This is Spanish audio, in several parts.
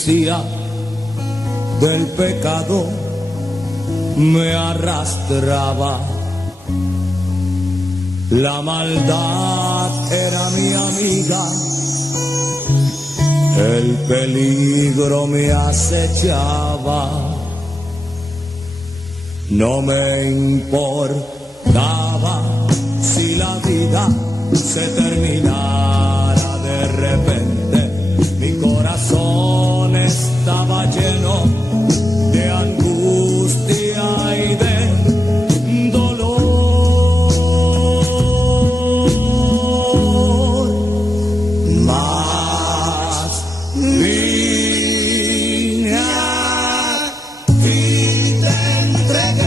inmundicia del pecado me arrastraba. La maldad era mi amiga, el peligro me acechaba. No me importaba si la vida se terminara de repente. Mi corazón estaba lleno de angustia y de dolor. Mas vine a ti te entregué.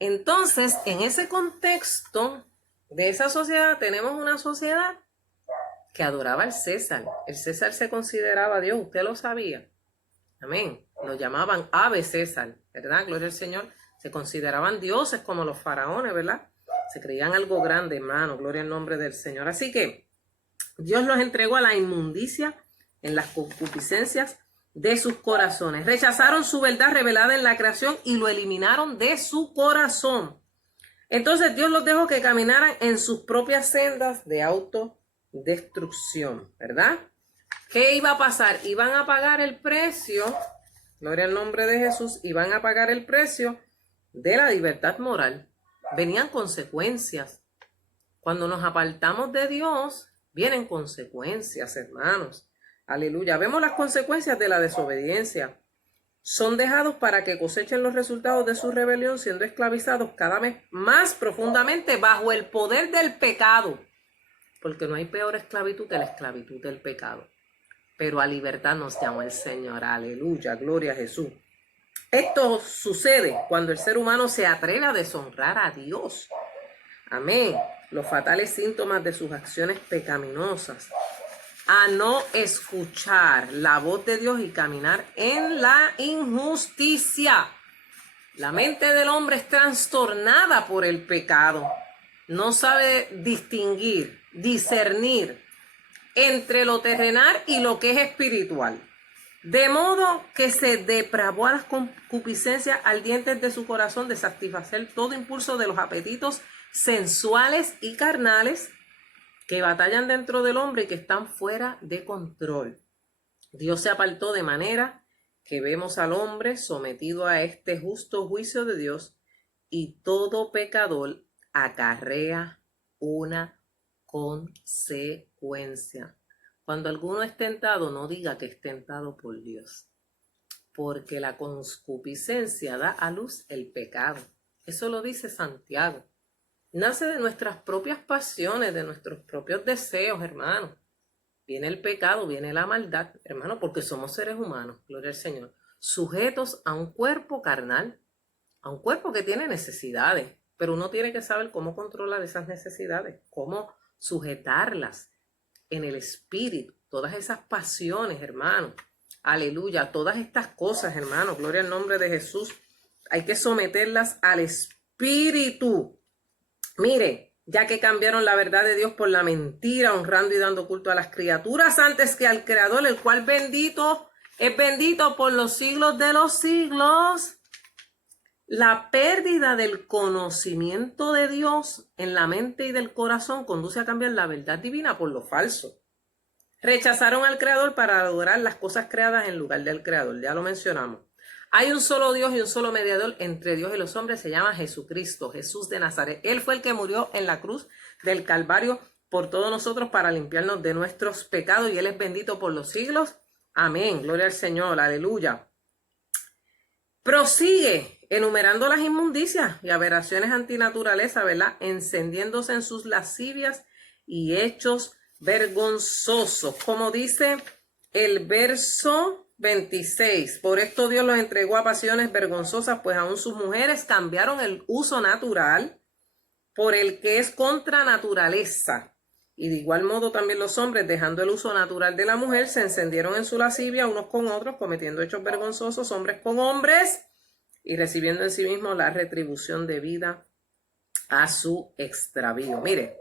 Entonces, en ese contexto de esa sociedad, tenemos una sociedad que adoraba al César. El César se consideraba Dios, usted lo sabía. Amén. Lo llamaban Ave César, ¿verdad? Gloria al Señor. Se consideraban dioses como los faraones, ¿verdad? Se creían algo grande, hermano. Gloria al nombre del Señor. Así que Dios los entregó a la inmundicia en las concupiscencias de sus corazones. Rechazaron su verdad revelada en la creación y lo eliminaron de su corazón. Entonces Dios los dejó que caminaran en sus propias sendas de autodestrucción, ¿verdad? ¿Qué iba a pasar? Iban a pagar el precio, gloria al nombre de Jesús, iban a pagar el precio de la libertad moral. Venían consecuencias. Cuando nos apartamos de Dios, vienen consecuencias, hermanos. Aleluya. Vemos las consecuencias de la desobediencia. Son dejados para que cosechen los resultados de su rebelión, siendo esclavizados cada vez más profundamente bajo el poder del pecado. Porque no hay peor esclavitud que la esclavitud del pecado. Pero a libertad nos llamó el Señor. Aleluya, gloria a Jesús. Esto sucede cuando el ser humano se atreve a deshonrar a Dios. Amén. Los fatales síntomas de sus acciones pecaminosas. A no escuchar la voz de Dios y caminar en la injusticia. La mente del hombre es trastornada por el pecado. No sabe distinguir, discernir entre lo terrenal y lo que es espiritual. De modo que se depravó a las concupiscencias ardientes de su corazón de satisfacer todo impulso de los apetitos sensuales y carnales que batallan dentro del hombre y que están fuera de control. Dios se apartó de manera que vemos al hombre sometido a este justo juicio de Dios, y todo pecador acarrea una consecuencia. Cuando alguno es tentado, no diga que es tentado por Dios, porque la concupiscencia da a luz el pecado. Eso lo dice Santiago. Nace de nuestras propias pasiones, de nuestros propios deseos, hermano. Viene el pecado, viene la maldad, hermano, porque somos seres humanos, gloria al Señor, sujetos a un cuerpo carnal, a un cuerpo que tiene necesidades, pero uno tiene que saber cómo controlar esas necesidades, cómo sujetarlas en el espíritu, todas esas pasiones, hermano. Aleluya, todas estas cosas, hermano, gloria al nombre de Jesús. Hay que someterlas al espíritu. Mire, ya que cambiaron la verdad de Dios por la mentira, honrando y dando culto a las criaturas antes que al Creador, el cual bendito es bendito por los siglos de los siglos. La pérdida del conocimiento de Dios en la mente y del corazón conduce a cambiar la verdad divina por lo falso. Rechazaron al Creador para adorar las cosas creadas en lugar del Creador. Ya lo mencionamos. Hay un solo Dios y un solo mediador entre Dios y los hombres, se llama Jesucristo, Jesús de Nazaret. Él fue el que murió en la cruz del Calvario por todos nosotros para limpiarnos de nuestros pecados, y Él es bendito por los siglos. Amén. Gloria al Señor. Aleluya. Prosigue enumerando las inmundicias y aberraciones antinaturaleza, ¿verdad? Encendiéndose en sus lascivias y hechos vergonzosos. Como dice el verso 26, por esto Dios los entregó a pasiones vergonzosas, pues aún sus mujeres cambiaron el uso natural por el que es contra naturaleza. Y de igual modo también los hombres, dejando el uso natural de la mujer, se encendieron en su lascivia unos con otros, cometiendo hechos vergonzosos, hombres con hombres, y recibiendo en sí mismos la retribución debida a su extravío. Mire,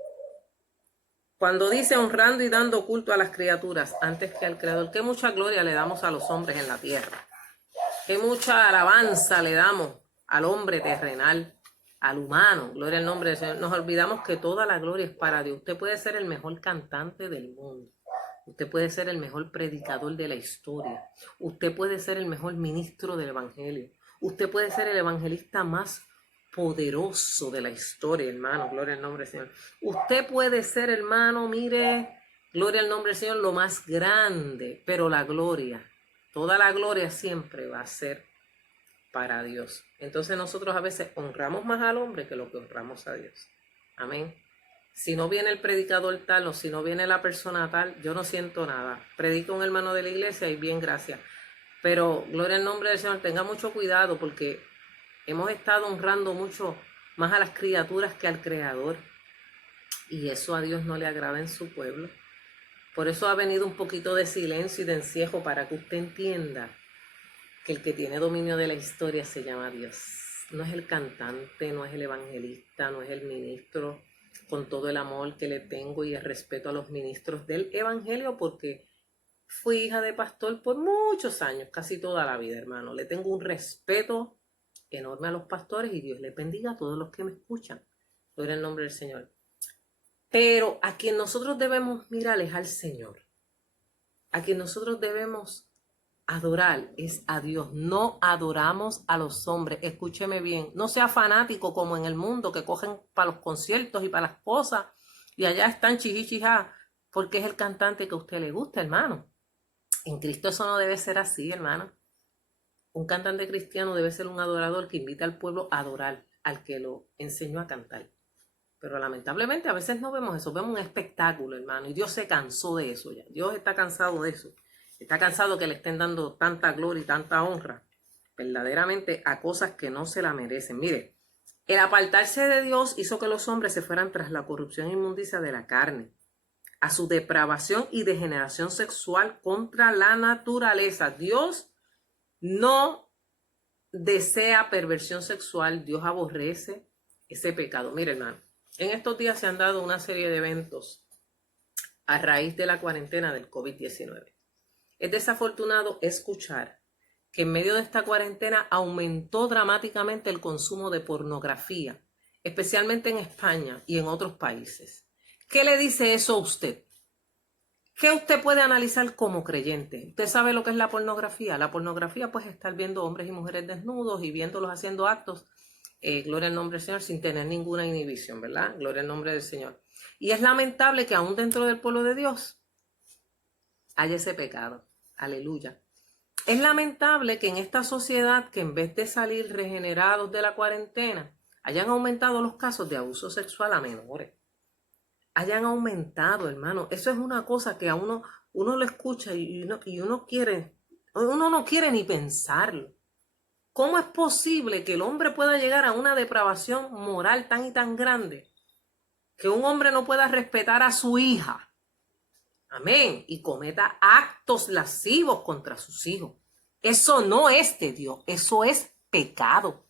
Cuando dice honrando y dando culto a las criaturas antes que al Creador, qué mucha gloria le damos a los hombres en la tierra. Qué mucha alabanza le damos al hombre terrenal, al humano. Gloria al nombre del Señor. Nos olvidamos que toda la gloria es para Dios. Usted puede ser el mejor cantante del mundo. Usted puede ser el mejor predicador de la historia. Usted puede ser el mejor ministro del evangelio. Usted puede ser el evangelista más poderoso de la historia, hermano. Gloria al nombre del Señor. Usted puede ser, hermano, mire, gloria al nombre del Señor, lo más grande, pero la gloria, toda la gloria siempre va a ser para Dios. Entonces nosotros a veces honramos más al hombre que lo que honramos a Dios. Amén. Si no viene el predicador tal o si no viene la persona tal, yo no siento nada. Predica un hermano de la iglesia y bien, gracias. Pero gloria al nombre del Señor, tenga mucho cuidado porque hemos estado honrando mucho más a las criaturas que al Creador. Y eso a Dios no le agrada en su pueblo. Por eso ha venido un poquito de silencio y de encierro para que usted entienda que el que tiene dominio de la historia se llama Dios. No es el cantante, no es el evangelista, no es el ministro, con todo el amor que le tengo y el respeto a los ministros del evangelio, porque fui hija de pastor por muchos años, casi toda la vida, hermano. Le tengo un respeto enorme a los pastores y Dios les bendiga a todos los que me escuchan. Gloria al nombre del Señor. Pero a quien nosotros debemos mirar es al Señor. A quien nosotros debemos adorar es a Dios. No adoramos a los hombres. Escúcheme bien. No sea fanático como en el mundo que cogen para los conciertos y para las cosas y allá están chichichijá porque es el cantante que a usted le gusta, hermano. En Cristo eso no debe ser así, hermano. Un cantante cristiano debe ser un adorador que invita al pueblo a adorar al que lo enseñó a cantar. Pero lamentablemente a veces no vemos eso, vemos un espectáculo, hermano, y Dios se cansó de eso ya. Dios está cansado de eso. Está cansado que le estén dando tanta gloria y tanta honra verdaderamente a cosas que no se la merecen. Mire, el apartarse de Dios hizo que los hombres se fueran tras la corrupción e inmundicia de la carne, a su depravación y degeneración sexual contra la naturaleza. Dios no desea perversión sexual, Dios aborrece ese pecado. Mire, hermano, en estos días se han dado una serie de eventos a raíz de la cuarentena del COVID-19. Es desafortunado escuchar que en medio de esta cuarentena aumentó dramáticamente el consumo de pornografía, especialmente en España y en otros países. ¿Qué le dice eso a usted? ¿Qué usted puede analizar como creyente? ¿Usted sabe lo que es la pornografía? La pornografía pues es estar viendo hombres y mujeres desnudos y viéndolos haciendo actos, gloria al nombre del Señor, sin tener ninguna inhibición, ¿verdad? Gloria al nombre del Señor. Y es lamentable que aún dentro del pueblo de Dios haya ese pecado. Aleluya. Es lamentable que en esta sociedad, que en vez de salir regenerados de la cuarentena, hayan aumentado los casos de abuso sexual a menores. Hayan aumentado, hermano. Eso es una cosa que a uno lo escucha y uno no quiere ni pensarlo. ¿Cómo es posible que el hombre pueda llegar a una depravación moral tan y tan grande que un hombre no pueda respetar a su hija? Amén. Y cometa actos lascivos contra sus hijos. Eso no es de Dios. Eso es pecado.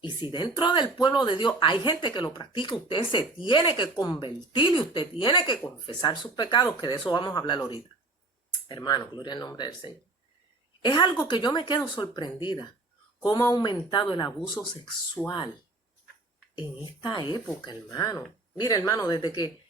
Y si dentro del pueblo de Dios hay gente que lo practica, usted se tiene que convertir y usted tiene que confesar sus pecados, que de eso vamos a hablar ahorita. Hermano, gloria al nombre del Señor. Es algo que yo me quedo sorprendida. ¿Cómo ha aumentado el abuso sexual en esta época, hermano? Mira, hermano, desde que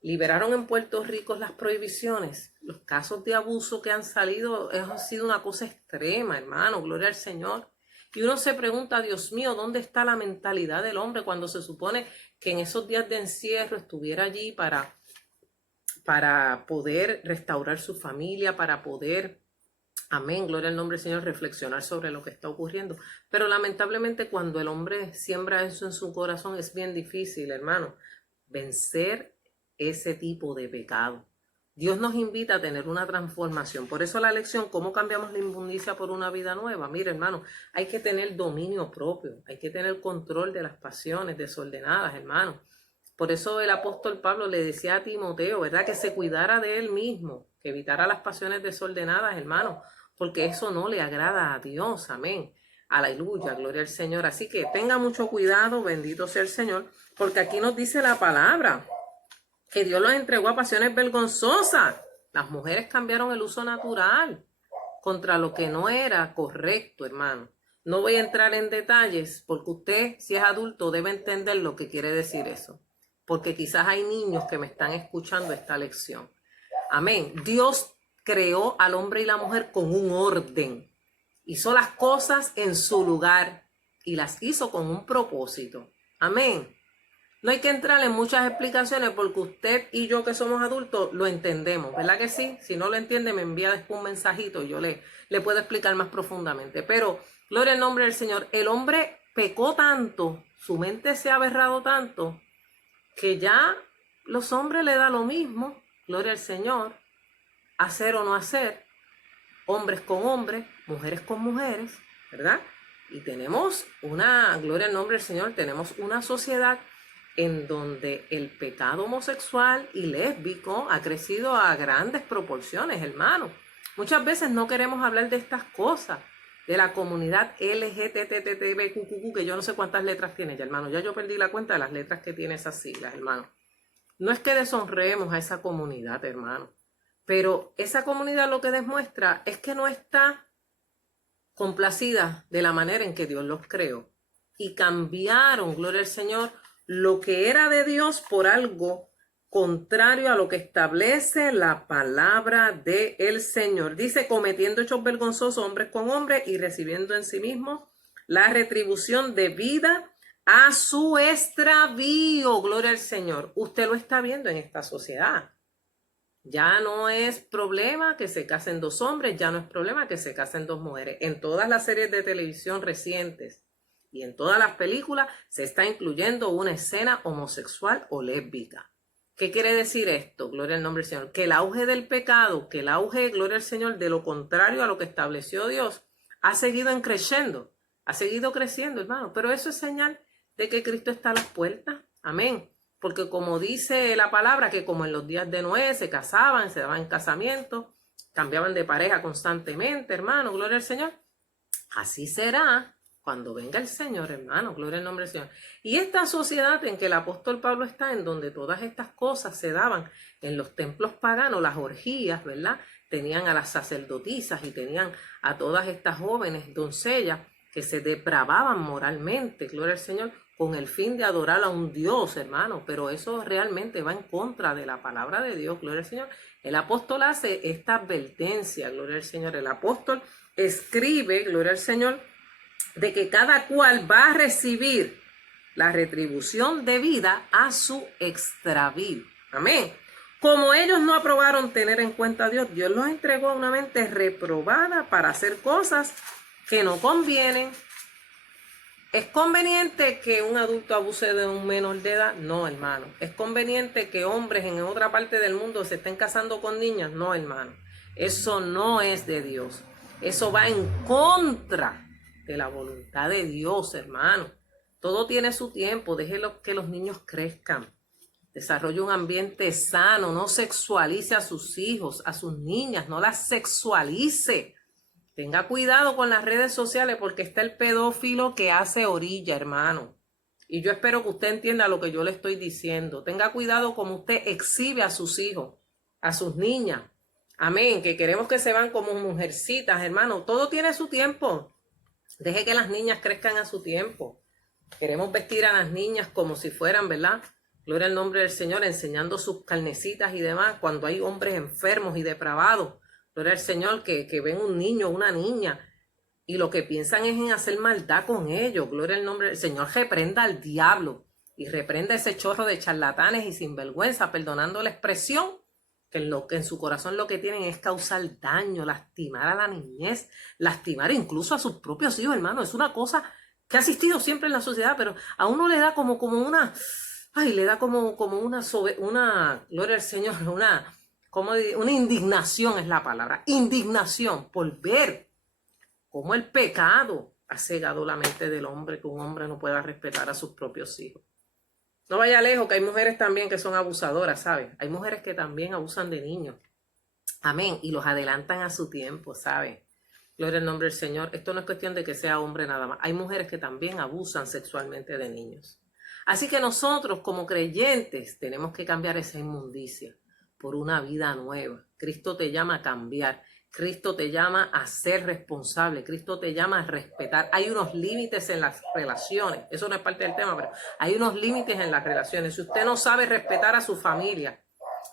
liberaron en Puerto Rico las prohibiciones, los casos de abuso que han salido, ha sido una cosa extrema, hermano, gloria al Señor. Y uno se pregunta, Dios mío, ¿dónde está la mentalidad del hombre cuando se supone que en esos días de encierro estuviera allí para poder restaurar su familia, para poder, amén, gloria al nombre del Señor, reflexionar sobre lo que está ocurriendo? Pero lamentablemente cuando el hombre siembra eso en su corazón es bien difícil, hermano, vencer ese tipo de pecado. Dios nos invita a tener una transformación. Por eso la lección, ¿cómo cambiamos la inmundicia por una vida nueva? Mira, hermano, hay que tener dominio propio, hay que tener control de las pasiones desordenadas, hermano. Por eso el apóstol Pablo le decía a Timoteo, ¿verdad? Que se cuidara de él mismo, que evitara las pasiones desordenadas, hermano, porque eso no le agrada a Dios, amén. Aleluya, gloria al Señor. Así que tenga mucho cuidado, bendito sea el Señor, porque aquí nos dice la palabra que Dios los entregó a pasiones vergonzosas. Las mujeres cambiaron el uso natural contra lo que no era correcto, hermano. No voy a entrar en detalles porque usted, si es adulto, debe entender lo que quiere decir eso. Porque quizás hay niños que me están escuchando esta lección. Amén. Dios creó al hombre y la mujer con un orden. Hizo las cosas en su lugar y las hizo con un propósito. Amén. No hay que entrar en muchas explicaciones porque usted y yo que somos adultos lo entendemos, ¿verdad que sí? Si no lo entiende, me envía después un mensajito y yo le puedo explicar más profundamente. Pero, gloria al nombre del Señor, el hombre pecó tanto, su mente se ha aberrado tanto, que ya los hombres le da lo mismo, gloria al Señor, hacer o no hacer, hombres con hombres, mujeres con mujeres, ¿verdad? Y tenemos gloria al nombre del Señor, tenemos una sociedad en donde el pecado homosexual y lésbico ha crecido a grandes proporciones, hermano. Muchas veces no queremos hablar de estas cosas, de la comunidad LGTTTBQQ, que yo no sé cuántas letras tiene ya, hermano. Ya yo perdí la cuenta de las letras que tiene esas siglas, hermano. No es que deshonremos a esa comunidad, hermano, pero esa comunidad lo que demuestra es que no está complacida de la manera en que Dios los creó. Y cambiaron, gloria al Señor, lo que era de Dios por algo contrario a lo que establece la palabra del Señor. Dice, cometiendo hechos vergonzosos hombres con hombres y recibiendo en sí mismos la retribución debida a su extravío. Gloria al Señor. Usted lo está viendo en esta sociedad. Ya no es problema que se casen dos hombres, ya no es problema que se casen dos mujeres. En todas las series de televisión recientes y en todas las películas se está incluyendo una escena homosexual o lésbica. ¿Qué quiere decir esto? Gloria al nombre del Señor. Que el auge del pecado, que el auge, gloria al Señor, de lo contrario a lo que estableció Dios, ha seguido creciendo, hermano. Pero eso es señal de que Cristo está a las puertas. Amén. Porque como dice la palabra, que como en los días de Noé se casaban, se daban casamientos, cambiaban de pareja constantemente, hermano, gloria al Señor. Así será cuando venga el Señor, hermano, gloria al nombre del Señor. Y esta sociedad en que el apóstol Pablo está, en donde todas estas cosas se daban en los templos paganos, las orgías, ¿verdad? Tenían a las sacerdotisas y tenían a todas estas jóvenes doncellas que se depravaban moralmente, gloria al Señor, con el fin de adorar a un Dios, hermano. Pero eso realmente va en contra de la palabra de Dios, gloria al Señor. El apóstol hace esta advertencia, gloria al Señor. El apóstol escribe, gloria al Señor, de que cada cual va a recibir la retribución debida a su extravío. Amén. Como ellos no aprobaron tener en cuenta a Dios, Dios los entregó a una mente reprobada para hacer cosas que no convienen. ¿Es conveniente que un adulto abuse de un menor de edad? No, hermano. ¿Es conveniente que hombres en otra parte del mundo se estén casando con niñas? No, hermano. Eso no es de Dios. Eso va en contra de la voluntad de Dios, hermano. Todo tiene su tiempo. Déjelo que los niños crezcan. Desarrolle un ambiente sano. No sexualice a sus hijos, a sus niñas. No las sexualice. Tenga cuidado con las redes sociales porque está el pedófilo que hace orilla, hermano. Y yo espero que usted entienda lo que yo le estoy diciendo. Tenga cuidado como usted exhibe a sus hijos, a sus niñas. Amén. Que queremos que se van como mujercitas, hermano. Todo tiene su tiempo. Deje que las niñas crezcan a su tiempo. Queremos vestir a las niñas como si fueran, ¿verdad? Gloria al nombre del Señor, enseñando sus carnecitas y demás, cuando hay hombres enfermos y depravados. Gloria al Señor, que ven un niño, una niña, y lo que piensan es en hacer maldad con ellos. Gloria al nombre del Señor. Reprenda al diablo y reprenda ese chorro de charlatanes y sinvergüenza, perdonando la expresión, que en su corazón lo que tienen es causar daño, lastimar a la niñez, lastimar incluso a sus propios hijos, hermano. Es una cosa que ha existido siempre en la sociedad, pero a uno le da como una, le da como una, gloria al Señor, una indignación es la palabra, indignación por ver cómo el pecado ha cegado la mente del hombre, que un hombre no pueda respetar a sus propios hijos. No vaya lejos, que hay mujeres también que son abusadoras, ¿sabes? Hay mujeres que también abusan de niños. Amén. Y los adelantan a su tiempo, ¿sabes? Gloria al nombre del Señor. Esto no es cuestión de que sea hombre nada más. Hay mujeres que también abusan sexualmente de niños. Así que nosotros como creyentes tenemos que cambiar esa inmundicia por una vida nueva. Cristo te llama a cambiar. Cristo te llama a ser responsable. Cristo te llama a respetar. Hay unos límites en las relaciones. Eso no es parte del tema, pero hay unos límites en las relaciones. Si usted no sabe respetar a su familia,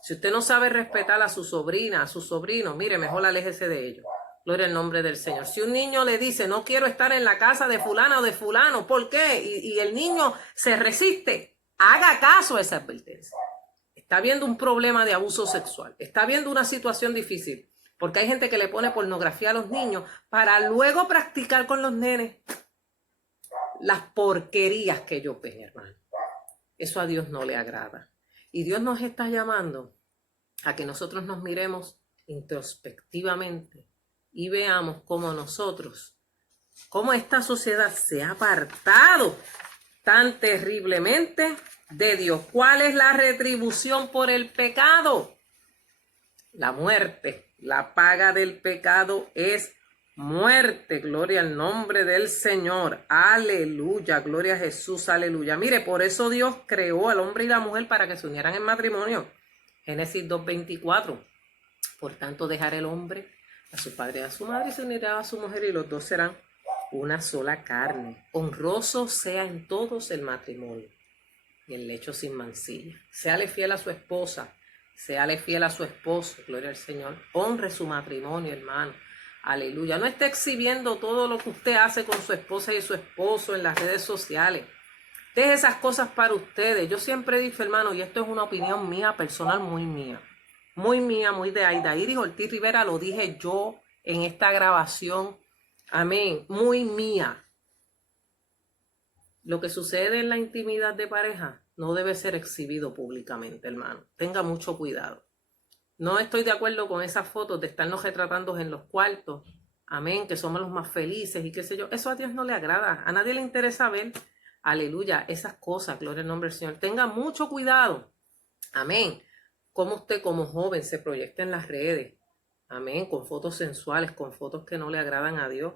si usted no sabe respetar a su sobrina, a su sobrino, mire, mejor aléjese de ellos. Gloria al nombre del Señor. Si un niño le dice, no quiero estar en la casa de fulana o de fulano, ¿por qué? Y el niño se resiste, haga caso a esa advertencia. Está viendo un problema de abuso sexual. Está viendo una situación difícil. Porque hay gente que le pone pornografía a los niños para luego practicar con los nenes las porquerías que ellos ven, hermano. Eso a Dios no le agrada. Y Dios nos está llamando a que nosotros nos miremos introspectivamente y veamos cómo nosotros, cómo esta sociedad se ha apartado tan terriblemente de Dios. ¿Cuál es la retribución por el pecado? La muerte. La paga del pecado es muerte. Gloria al nombre del Señor. Aleluya. Gloria a Jesús. Aleluya. Mire, por eso Dios creó al hombre y la mujer para que se unieran en matrimonio. Génesis 2:24. Por tanto, dejará el hombre a su padre y a su madre y se unirá a su mujer y los dos serán una sola carne. Honroso sea en todos el matrimonio y el lecho sin mancilla. Séale fiel a su esposa. Séale fiel a su esposo, gloria al Señor. Honre su matrimonio, hermano. Aleluya. No esté exhibiendo todo lo que usted hace con su esposa y su esposo en las redes sociales. Deje esas cosas para ustedes. Yo siempre he dicho, hermano, y esto es una opinión mía, personal, muy mía. Muy mía, muy de Aida Iris Ortiz Rivera. Lo dije yo en esta grabación. Amén. Muy mía. Lo que sucede en la intimidad de pareja no debe ser exhibido públicamente, hermano. Tenga mucho cuidado. No estoy de acuerdo con esas fotos de estarnos retratando en los cuartos. Amén, que somos los más felices y qué sé yo. Eso a Dios no le agrada. A nadie le interesa ver, aleluya, esas cosas. Gloria al nombre del Señor. Tenga mucho cuidado. Amén. Cómo usted como joven se proyecta en las redes. Amén, con fotos sensuales, con fotos que no le agradan a Dios.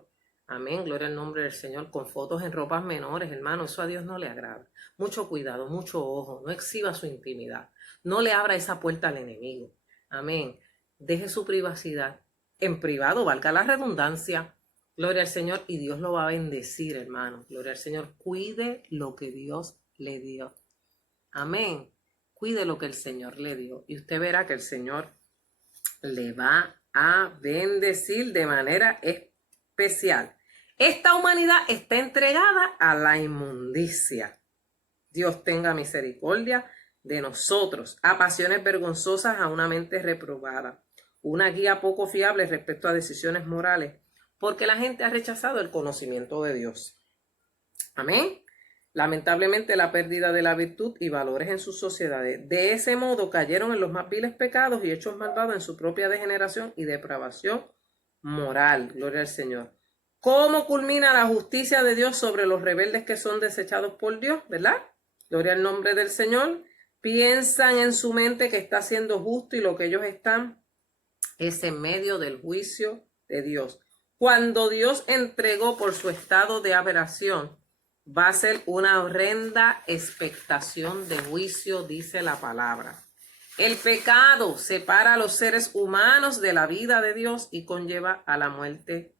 Amén, gloria al nombre del Señor, con fotos en ropas menores, hermano, eso a Dios no le agrada. Mucho cuidado, mucho ojo, no exhiba su intimidad, no le abra esa puerta al enemigo. Amén, deje su privacidad en privado, valga la redundancia, gloria al Señor, y Dios lo va a bendecir, hermano, gloria al Señor. Cuide lo que Dios le dio. Amén, cuide lo que el Señor le dio y usted verá que el Señor le va a bendecir de manera especial. Esta humanidad está entregada a la inmundicia. Dios tenga misericordia de nosotros, a pasiones vergonzosas, a una mente reprobada, una guía poco fiable respecto a decisiones morales, porque la gente ha rechazado el conocimiento de Dios. Amén. Lamentablemente la pérdida de la virtud y valores en sus sociedades. De ese modo cayeron en los más viles pecados y hechos malvados en su propia degeneración y depravación moral. Gloria al Señor. ¿Cómo culmina la justicia de Dios sobre los rebeldes que son desechados por Dios? ¿Verdad? Gloria al nombre del Señor. Piensan en su mente que está siendo justo y lo que ellos están es en medio del juicio de Dios. Cuando Dios entregó por su estado de aberración, va a ser una horrenda expectación de juicio, dice la palabra. El pecado separa a los seres humanos de la vida de Dios y conlleva a la muerte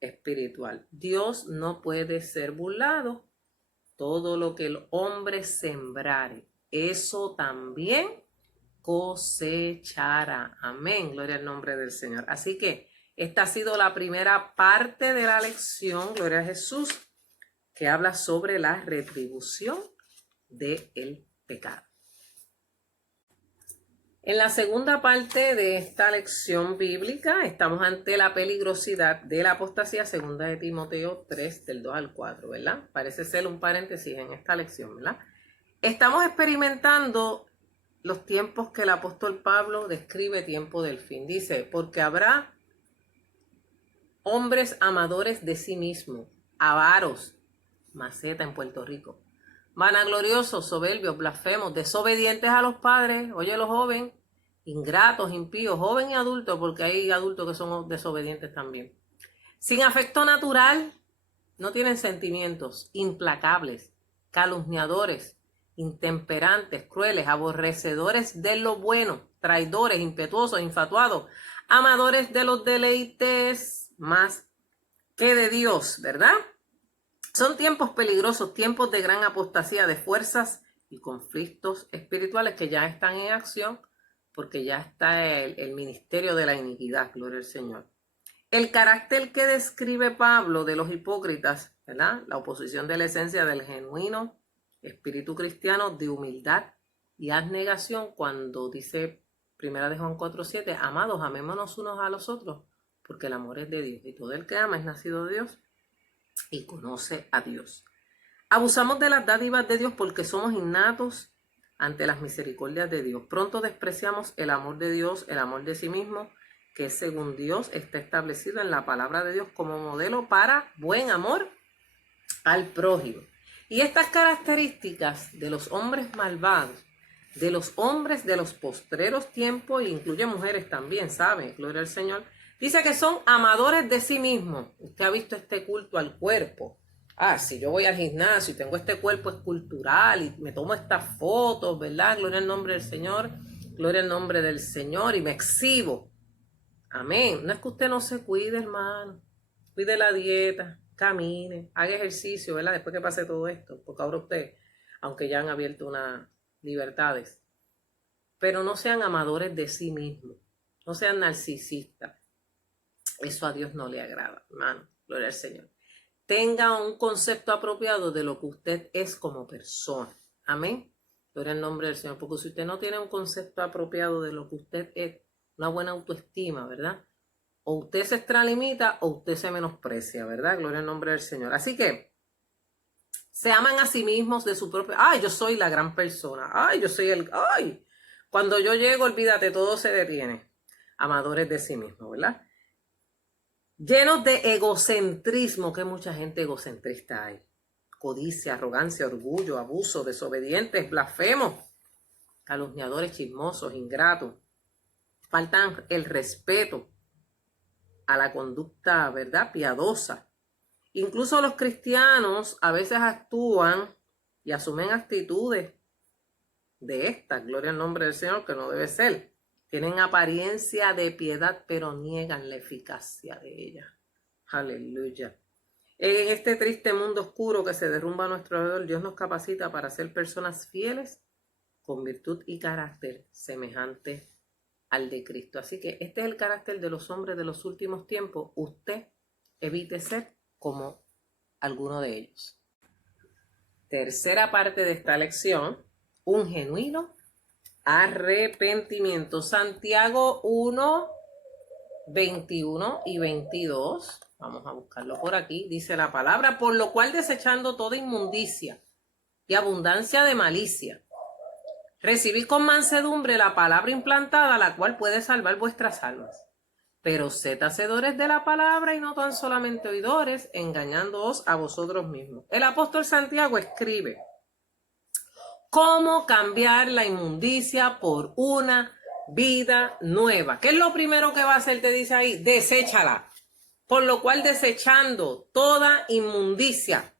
espiritual. Dios no puede ser burlado. Todo lo que el hombre sembrare, eso también cosechará. Amén. Gloria al nombre del Señor. Así que esta ha sido la primera parte de la lección, gloria a Jesús, que habla sobre la retribución del pecado. En la segunda parte de esta lección bíblica estamos ante la peligrosidad de la apostasía, segunda de Timoteo 3, del 2 al 4, ¿verdad? Parece ser un paréntesis en esta lección, ¿verdad? Estamos experimentando los tiempos que el apóstol Pablo describe, tiempo del fin. Dice, porque habrá hombres amadores de sí mismos, avaros, maceta en Puerto Rico, vanagloriosos, soberbios, blasfemos, desobedientes a los padres, oye los jóvenes, ingratos, impíos, joven y adultos, porque hay adultos que son desobedientes también, sin afecto natural, no tienen sentimientos, implacables, calumniadores, intemperantes, crueles, aborrecedores de lo bueno, traidores, impetuosos, infatuados, amadores de los deleites más que de Dios, ¿verdad? Son tiempos peligrosos, tiempos de gran apostasía de fuerzas y conflictos espirituales que ya están en acción porque ya está el ministerio de la iniquidad, gloria al Señor. El carácter que describe Pablo de los hipócritas, ¿verdad? La oposición de la esencia del genuino espíritu cristiano de humildad y abnegación cuando dice 1 de Juan 4:7, amados, amémonos unos a los otros, porque el amor es de Dios y todo el que ama es nacido de Dios y conoce a Dios. Abusamos de las dádivas de Dios porque somos innatos ante las misericordias de Dios. Pronto despreciamos el amor de Dios, el amor de sí mismo, que según Dios está establecido en la palabra de Dios como modelo para buen amor al prójimo. Y estas características de los hombres malvados, de los hombres de los postreros tiempos, e incluye mujeres también, ¿saben? Gloria al Señor. Dice que son amadores de sí mismos. Usted ha visto este culto al cuerpo. Si yo voy al gimnasio y tengo este cuerpo escultural y me tomo estas fotos, ¿verdad? Gloria al nombre del Señor, gloria al nombre del Señor y me exhibo. Amén. No es que usted no se cuide, hermano. Cuide la dieta, camine, haga ejercicio, ¿verdad? Después que pase todo esto, porque ahora usted, aunque ya han abierto unas libertades, pero no sean amadores de sí mismos, no sean narcisistas. Eso a Dios no le agrada, hermano. Gloria al Señor. Tenga un concepto apropiado de lo que usted es como persona. Amén. Gloria al nombre del Señor. Porque si usted no tiene un concepto apropiado de lo que usted es, una buena autoestima, ¿verdad? O usted se extralimita o usted se menosprecia, ¿verdad? Gloria al nombre del Señor. Así que se aman a sí mismos de su propio. Yo soy la gran persona. Yo soy el. Cuando yo llego, olvídate, todo se detiene. Amadores de sí mismos, ¿verdad? Llenos de egocentrismo, que mucha gente egocentrista hay. Codicia, arrogancia, orgullo, abuso, desobedientes, blasfemos, calumniadores, chismosos, ingratos. Faltan el respeto a la conducta, ¿verdad?, piadosa. Incluso los cristianos a veces actúan y asumen actitudes de estas, gloria al nombre del Señor, que no debe ser. Tienen apariencia de piedad, pero niegan la eficacia de ella. Aleluya. En este triste mundo oscuro que se derrumba a nuestro alrededor, Dios nos capacita para ser personas fieles, con virtud y carácter semejante al de Cristo. Así que este es el carácter de los hombres de los últimos tiempos. Usted evite ser como alguno de ellos. Tercera parte de esta lección, un genuino arrepentimiento. Santiago 1, 21 y 22. Vamos a buscarlo por aquí. Dice la palabra, por lo cual desechando toda inmundicia y abundancia de malicia, recibid con mansedumbre la palabra implantada, la cual puede salvar vuestras almas. Pero sed hacedores de la palabra y no tan solamente oidores, engañándoos a vosotros mismos. El apóstol Santiago escribe, ¿cómo cambiar la inmundicia por una vida nueva? ¿Qué es lo primero que va a hacer? Te dice ahí, deséchala. Por lo cual desechando toda inmundicia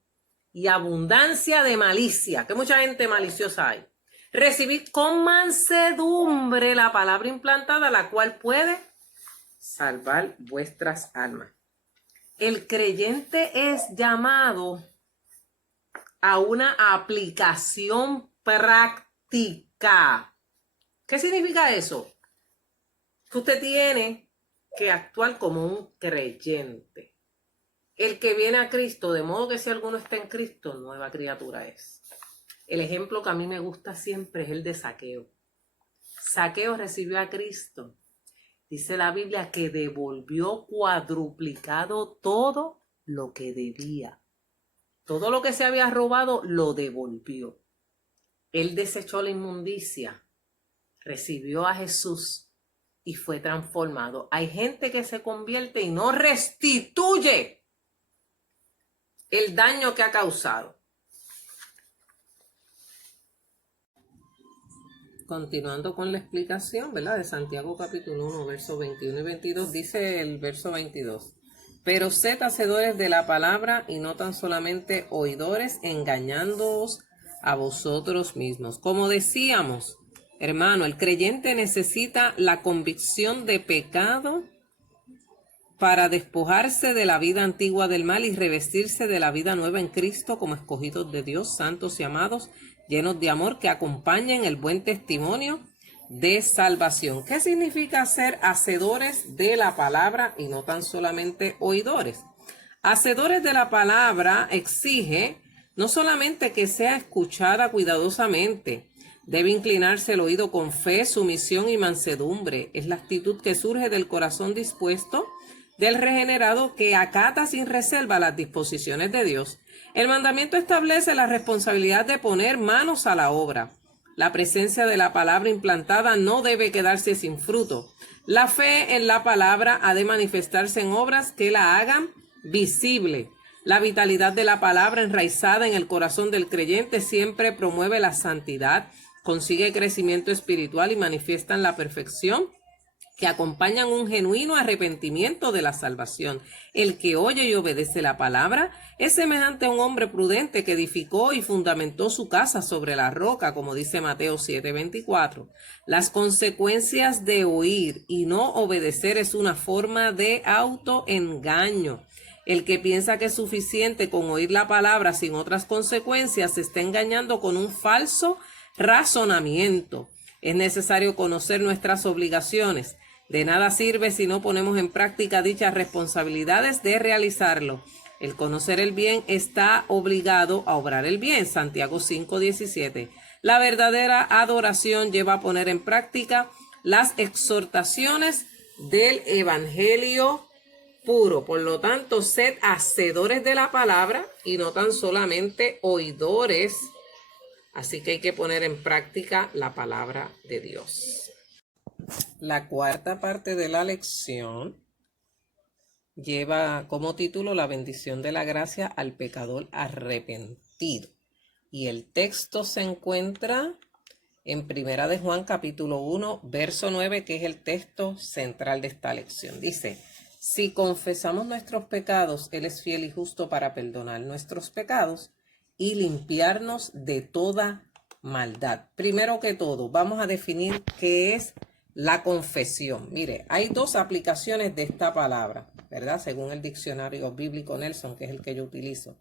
y abundancia de malicia, que mucha gente maliciosa hay, recibid con mansedumbre la palabra implantada, la cual puede salvar vuestras almas. El creyente es llamado a una aplicación práctica. ¿Qué significa eso? Que usted tiene que actuar como un creyente. El que viene a Cristo, de modo que si alguno está en Cristo, nueva criatura es. El ejemplo que a mí me gusta siempre es el de Zaqueo. Zaqueo recibió a Cristo. Dice la Biblia que devolvió cuadruplicado todo lo que debía. Todo lo que se había robado lo devolvió. Él desechó la inmundicia, recibió a Jesús y fue transformado. Hay gente que se convierte y no restituye el daño que ha causado. Continuando con la explicación, ¿verdad?, de Santiago capítulo 1, versos 21 y 22, dice el verso 22. Pero sed hacedores de la palabra y no tan solamente oidores, engañándoos a vosotros mismos. Como decíamos, hermano, el creyente necesita la convicción de pecado para despojarse de la vida antigua del mal y revestirse de la vida nueva en Cristo como escogidos de Dios, santos y amados, llenos de amor, que acompañen el buen testimonio de salvación. ¿Qué significa ser hacedores de la palabra y no tan solamente oidores? Hacedores de la palabra exige no solamente que sea escuchada cuidadosamente, debe inclinarse el oído con fe, sumisión y mansedumbre. Es la actitud que surge del corazón dispuesto del regenerado que acata sin reserva las disposiciones de Dios. El mandamiento establece la responsabilidad de poner manos a la obra. La presencia de la palabra implantada no debe quedarse sin fruto. La fe en la palabra ha de manifestarse en obras que la hagan visible. La vitalidad de la palabra enraizada en el corazón del creyente siempre promueve la santidad, consigue crecimiento espiritual y manifiestan la perfección que acompañan un genuino arrepentimiento de la salvación. El que oye y obedece la palabra es semejante a un hombre prudente que edificó y fundamentó su casa sobre la roca, como dice Mateo 7:24. Las consecuencias de oír y no obedecer es una forma de autoengaño. El que piensa que es suficiente con oír la palabra sin otras consecuencias se está engañando con un falso razonamiento. Es necesario conocer nuestras obligaciones. De nada sirve si no ponemos en práctica dichas responsabilidades de realizarlo. El conocer el bien está obligado a obrar el bien. Santiago 5:17. La verdadera adoración lleva a poner en práctica las exhortaciones del evangelio puro. Por lo tanto, sed hacedores de la palabra y no tan solamente oidores. Así que hay que poner en práctica la palabra de Dios. La cuarta parte de la lección lleva como título la bendición de la gracia al pecador arrepentido. Y el texto se encuentra en Primera de Juan capítulo 1, verso 9, que es el texto central de esta lección. Dice: si confesamos nuestros pecados, Él es fiel y justo para perdonar nuestros pecados y limpiarnos de toda maldad. Primero que todo, vamos a definir qué es la confesión. Mire, hay dos aplicaciones de esta palabra, ¿verdad? Según el diccionario bíblico Nelson, que es el que yo utilizo.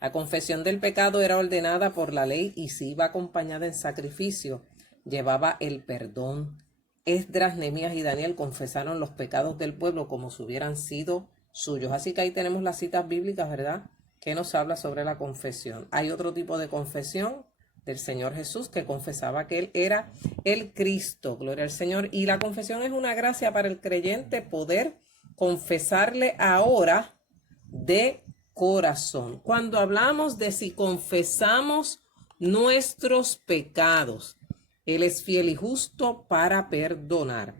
La confesión del pecado era ordenada por la ley y si iba acompañada en sacrificio, llevaba el perdón. Esdras, Nehemías y Daniel confesaron los pecados del pueblo como si hubieran sido suyos. Así que ahí tenemos las citas bíblicas, ¿verdad?, que nos habla sobre la confesión. Hay otro tipo de confesión del Señor Jesús que confesaba que Él era el Cristo, gloria al Señor. Y la confesión es una gracia para el creyente poder confesarle ahora de corazón. Cuando hablamos de si confesamos nuestros pecados, Él es fiel y justo para perdonar.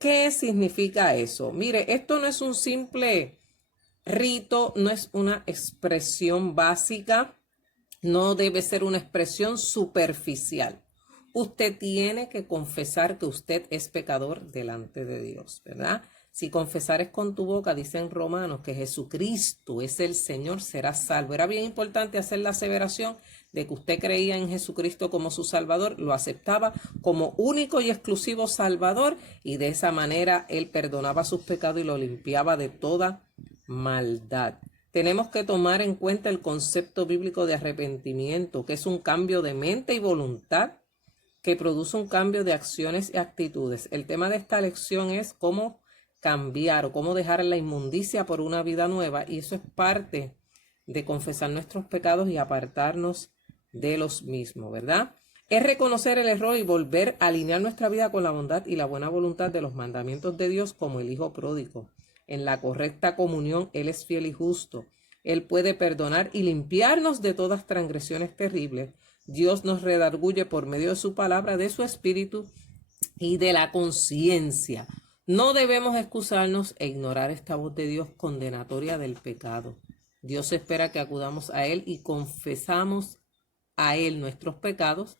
¿Qué significa eso? Mire, esto no es un simple rito, no es una expresión básica, no debe ser una expresión superficial. Usted tiene que confesar que usted es pecador delante de Dios, ¿verdad? Si confesares con tu boca, dicen Romanos, que Jesucristo es el Señor, serás salvo. Era bien importante hacer la aseveración de que usted creía en Jesucristo como su Salvador, lo aceptaba como único y exclusivo Salvador y de esa manera Él perdonaba sus pecados y lo limpiaba de toda maldad. Tenemos que tomar en cuenta el concepto bíblico de arrepentimiento, que es un cambio de mente y voluntad que produce un cambio de acciones y actitudes. El tema de esta lección es cómo cambiar o cómo dejar la inmundicia por una vida nueva, y eso es parte de confesar nuestros pecados y apartarnos de los mismos, ¿verdad? Es reconocer el error y volver a alinear nuestra vida con la bondad y la buena voluntad de los mandamientos de Dios, como el Hijo pródigo. En la correcta comunión, Él es fiel y justo. Él puede perdonar y limpiarnos de todas transgresiones terribles. Dios nos redarguye por medio de su palabra, de su espíritu y de la conciencia. No debemos excusarnos e ignorar esta voz de Dios condenatoria del pecado. Dios espera que acudamos a Él y confesamos a Él nuestros pecados,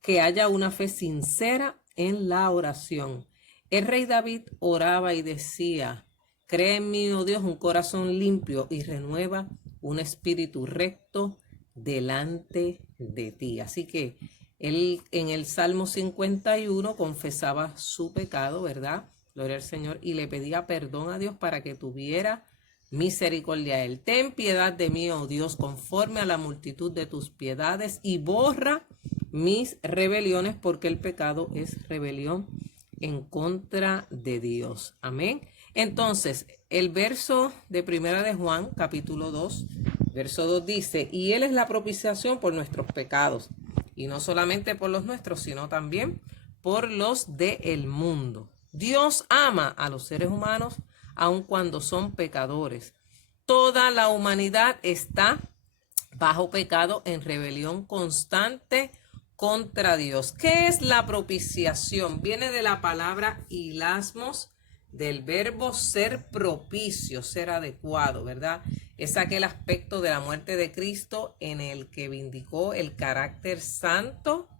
que haya una fe sincera en la oración. El rey David oraba y decía: Crea en mí, oh Dios, un corazón limpio y renueva un espíritu recto delante de ti. Así que él en el Salmo 51 confesaba su pecado, ¿verdad? Gloria al Señor, y le pedía perdón a Dios para que tuviera misericordia a él. Ten piedad de mí, oh Dios, conforme a la multitud de tus piedades, y borra mis rebeliones, porque el pecado es rebelión en contra de Dios. Amén. Entonces, el verso de Primera de Juan, capítulo 2, verso 2 dice, y Él es la propiciación por nuestros pecados, y no solamente por los nuestros, sino también por los del mundo. Dios ama a los seres humanos aun cuando son pecadores. Toda la humanidad está bajo pecado, en rebelión constante contra Dios. ¿Qué es la propiciación? Viene de la palabra hilasmos, del verbo ser propicio, ser adecuado, ¿verdad? Es aquel aspecto de la muerte de Cristo en el que vindicó el carácter santo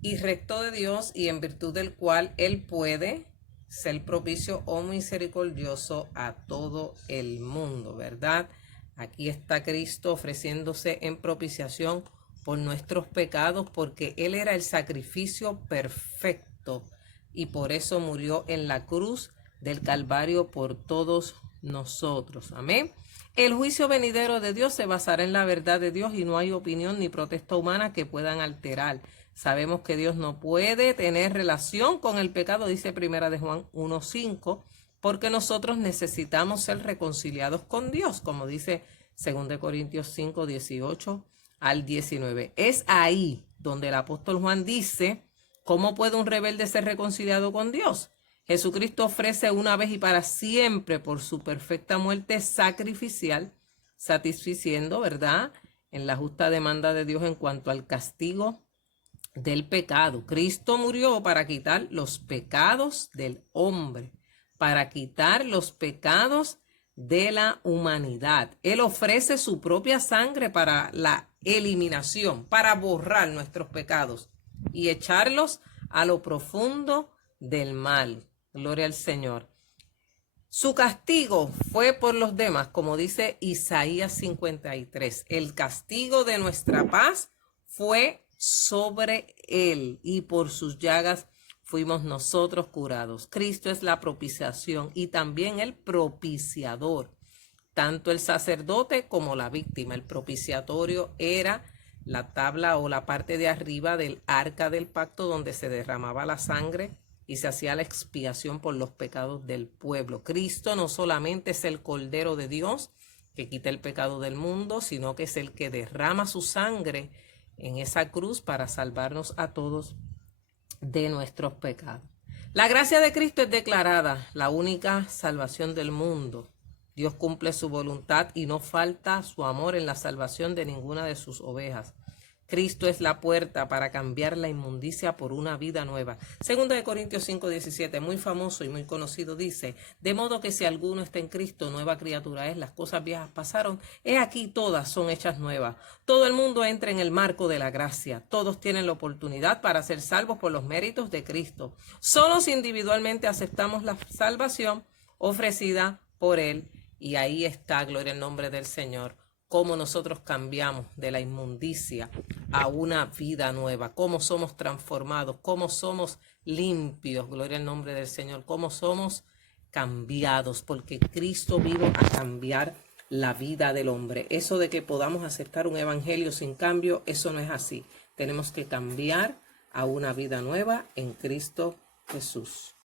y recto de Dios, y en virtud del cual Él puede ser propicio o misericordioso a todo el mundo, ¿verdad? Aquí está Cristo ofreciéndose en propiciación por nuestros pecados, porque Él era el sacrificio perfecto y por eso murió en la cruz del Calvario por todos nosotros. Amén. El juicio venidero de Dios se basará en la verdad de Dios, y no hay opinión ni protesta humana que puedan alterar. Sabemos que Dios no puede tener relación con el pecado, dice Primera de Juan 1:5, porque nosotros necesitamos ser reconciliados con Dios, como dice 2 Corintios 5:18 al 19. Es ahí donde el apóstol Juan dice, ¿cómo puede un rebelde ser reconciliado con Dios? Jesucristo ofrece una vez y para siempre por su perfecta muerte sacrificial, satisficiendo, ¿verdad?, en la justa demanda de Dios en cuanto al castigo del pecado. Cristo murió para quitar los pecados del hombre, para quitar los pecados de la humanidad. Él ofrece su propia sangre para la eliminación, para borrar nuestros pecados y echarlos a lo profundo del mal. Gloria al Señor. Su castigo fue por los demás, como dice Isaías 53. El castigo de nuestra paz fue sobre él, y por sus llagas fuimos nosotros curados. Cristo es la propiciación y también el propiciador, tanto el sacerdote como la víctima. El propiciatorio era la tabla o la parte de arriba del arca del pacto, donde se derramaba la sangre y se hacía la expiación por los pecados del pueblo. Cristo no solamente es el Cordero de Dios que quita el pecado del mundo, sino que es el que derrama su sangre en esa cruz para salvarnos a todos de nuestros pecados. La gracia de Cristo es declarada la única salvación del mundo. Dios cumple su voluntad y no falta su amor en la salvación de ninguna de sus ovejas. Cristo es la puerta para cambiar la inmundicia por una vida nueva. 2 Corintios 5:17, muy famoso y muy conocido, dice, de modo que si alguno está en Cristo, nueva criatura es, las cosas viejas pasaron, he aquí todas son hechas nuevas. Todo el mundo entra en el marco de la gracia. Todos tienen la oportunidad para ser salvos por los méritos de Cristo. Solo si individualmente aceptamos la salvación ofrecida por Él, y ahí está, gloria al nombre del Señor, cómo nosotros cambiamos de la inmundicia a una vida nueva, cómo somos transformados, cómo somos limpios, gloria al nombre del Señor, cómo somos cambiados, porque Cristo vino a cambiar la vida del hombre. Eso de que podamos aceptar un evangelio sin cambio, eso no es así. Tenemos que cambiar a una vida nueva en Cristo Jesús.